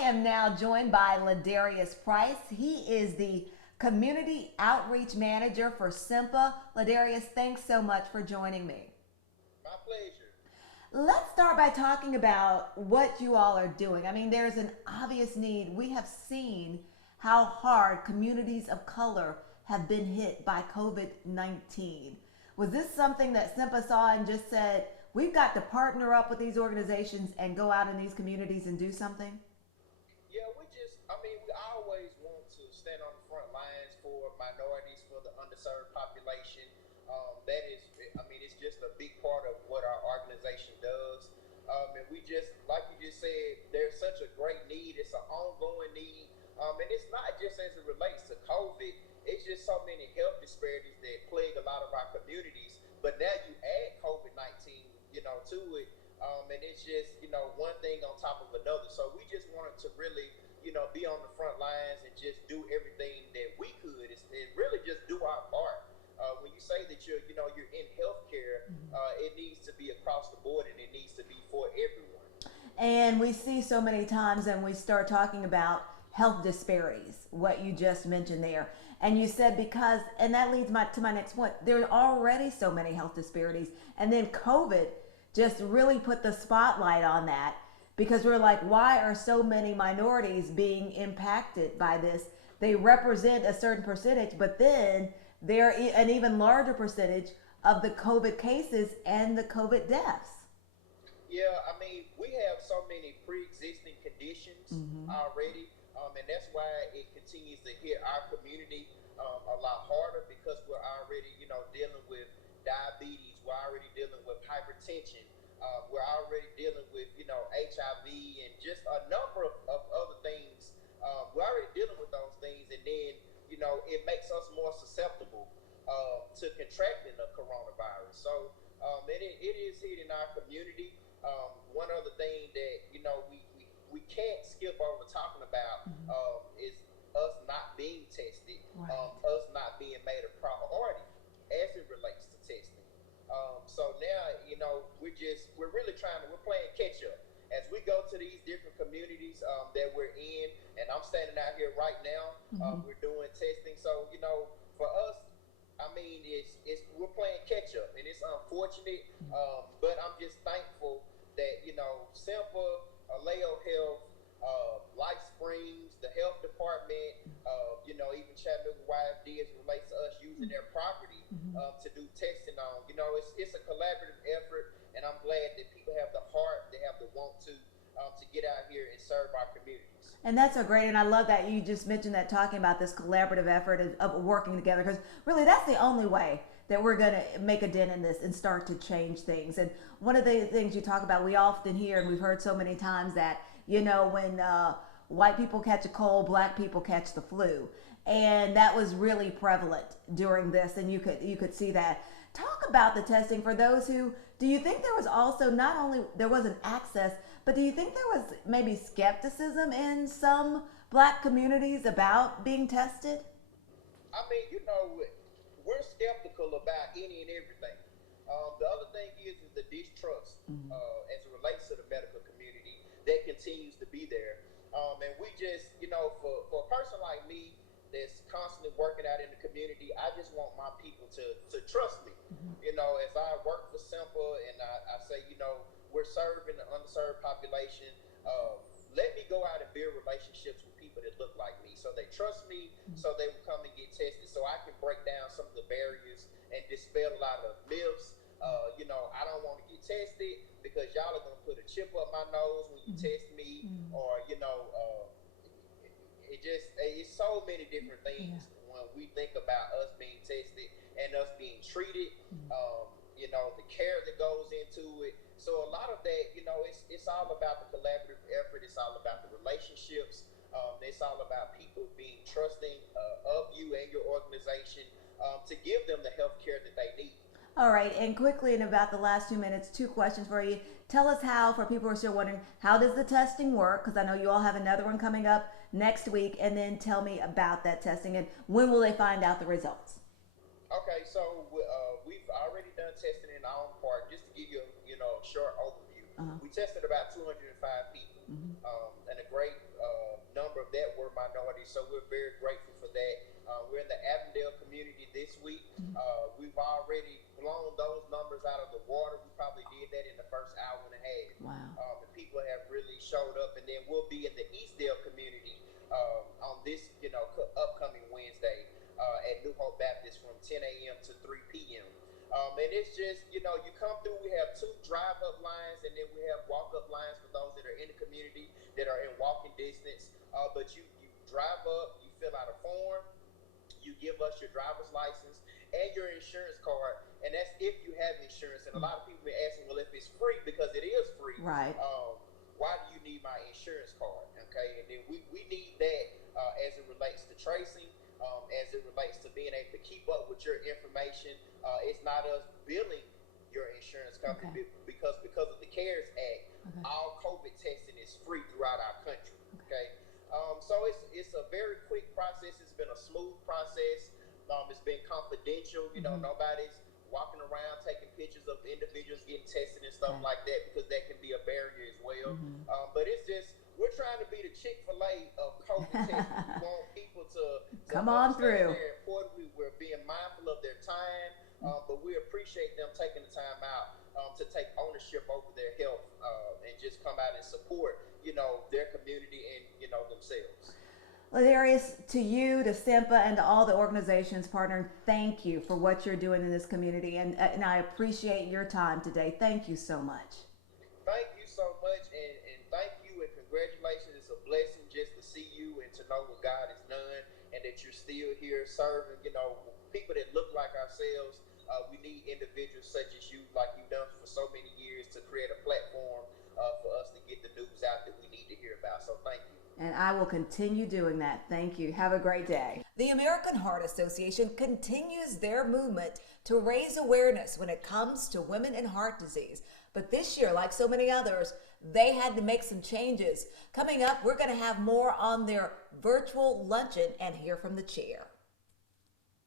am now joined by Ladarius Price. He is the Community Outreach Manager for CEMPA. Ladarius, thanks so much for joining me. My pleasure. Let's start by talking about what you all are doing. I mean, there's an obvious need. We have seen how hard communities of color have been hit by COVID-19. Was this something that CEMPA saw and just said, we've got to partner up with these organizations and go out in these communities and do something? Yeah, we always want to stand on the front lines for minorities, for the underserved population. It's just a big part of what our organization does. And we just, like you just said, there's such a great need. It's an ongoing need. And it's not just as it relates to COVID. It's just so many health disparities that plague a lot of our communities. But now you add COVID-19, to it. And it's just, one thing on top of another. So we just wanted to really, be on the front lines and just do everything that we could. And really just do our part. When you say that you're in healthcare, it needs to be across the board and it needs to be for everyone. And we see so many times and we start talking about health disparities, what you just mentioned there. And you said because, and that leads to my next point, there are already so many health disparities. And then COVID just really put the spotlight on that because we're like, why are so many minorities being impacted by this? They represent a certain percentage, but then they're an even larger percentage of the COVID cases and the COVID deaths. Yeah, we have so many pre-existing conditions already, and that's why it continues to hit our community a lot harder because we're already, dealing with diabetes, we're already dealing with hypertension, we're already dealing with, HIV and just a number of other things. We're already dealing with those things, and then, it makes us more susceptible to contracting the coronavirus. So it is hitting our community. One other thing that we can't skip over talking about is us not being tested, right. Us not being made a priority as it relates to testing. So now we're really we're playing catch up as we go to these different communities that we're in, and I'm standing out here right now. We're doing testing, so for us, we're playing catch up, and it's unfortunate, but I'm just thankful that CEMPA, Aleo Health, Life Springs, the health department, even Chattanooga YFD as it relates to us using their property to do testing on. It's a collaborative effort, and I'm glad that people have the heart, they have the want to get out here and serve our communities. And that's so great, and I love that you just mentioned that, talking about this collaborative effort of working together, because really that's the only way that we're going to make a dent in this and start to change things. And one of the things you talk about, we often hear, and we've heard so many times that, when white people catch a cold, black people catch the flu. And that was really prevalent during this, and you could see that. Talk about the testing for those who, do you think there was also, not only there wasn't access, but do you think there was maybe skepticism in some black communities about being tested? We're skeptical about any and everything. The other thing is the distrust as it relates to the medical community that continues to be there. And we just, for a person like me that's constantly working out in the community, I just want my people to trust me. As I work for CEMPA and I say, we're serving the underserved population, let me go out and build relationships with people that look like me. So they trust me, so they will come and get tested, so I can break down some of the barriers and dispel a lot of myths. I don't want to get tested because y'all are going to put a chip up my nose when you test me, or, it's so many different things when we think about us being tested and us being treated, the care that goes into it. So a lot of that, it's all about the collaborative effort. It's all about the relationships. It's all about people being trusting of you and your organization to give them the health care that they need. All right, and quickly, in about the last 2 minutes, 2 questions for you. Tell us how, for people who are still wondering, how does the testing work? Because I know you all have another one coming up next week. And then tell me about that testing and when will they find out the results? Okay, so we've already done testing in our own park. Just to give you a short overview, we tested about 205 people, and a great minorities. So we're very grateful for that. We're in the Avondale community this week. We've already blown those numbers out of the water. We probably did that in the first hour and a half. Wow. And people have really showed up. And then we'll be in the Eastdale community on this, upcoming Wednesday at New Hope Baptist from 10 a.m. to 3 p.m. And it's just, you come through, we have 2 drive-up lines, and then we have walk-up lines for those that are in the community that are in walking distance. But you drive up, you fill out a form, you give us your driver's license and your insurance card, and that's if you have insurance. And a lot of people be asking, well, if it's free, because it is free, Right. Why do you need my insurance card? Okay, and then we need that as it relates to tracing, as it relates to being able to keep up with your information. It's not us billing your insurance company, because of the CARES Act, all COVID testing is free throughout our country. Okay. So it's a very quick process. It's been a smooth process. It's been confidential. Nobody's walking around taking pictures of individuals getting tested and stuff like that, because that can be a barrier as well. But it's just, we're trying to be the Chick-fil-A of COVID testing. We want people to come on through. They're important. We're being mindful of their time, but we appreciate them taking the time out to take ownership over their health and just come out and support their community and themselves. Well, Darius, to you, to CEMPA, and to all the organizations partnering, thank you for what you're doing in this community, and I appreciate your time today. Thank you so much. Thank you so much, and thank you, and congratulations. It's a blessing just to see you and to know what God has done, and that you're still here serving. People that look like ourselves. We need individuals such as you, like you've done for so many years, to create a platform for us to get the news out that we need to hear about. So thank you. And I will continue doing that. Thank you. Have a great day. The American Heart Association continues their movement to raise awareness when it comes to women and heart disease. But this year, like so many others, they had to make some changes. Coming up, we're going to have more on their virtual luncheon and hear from the chair.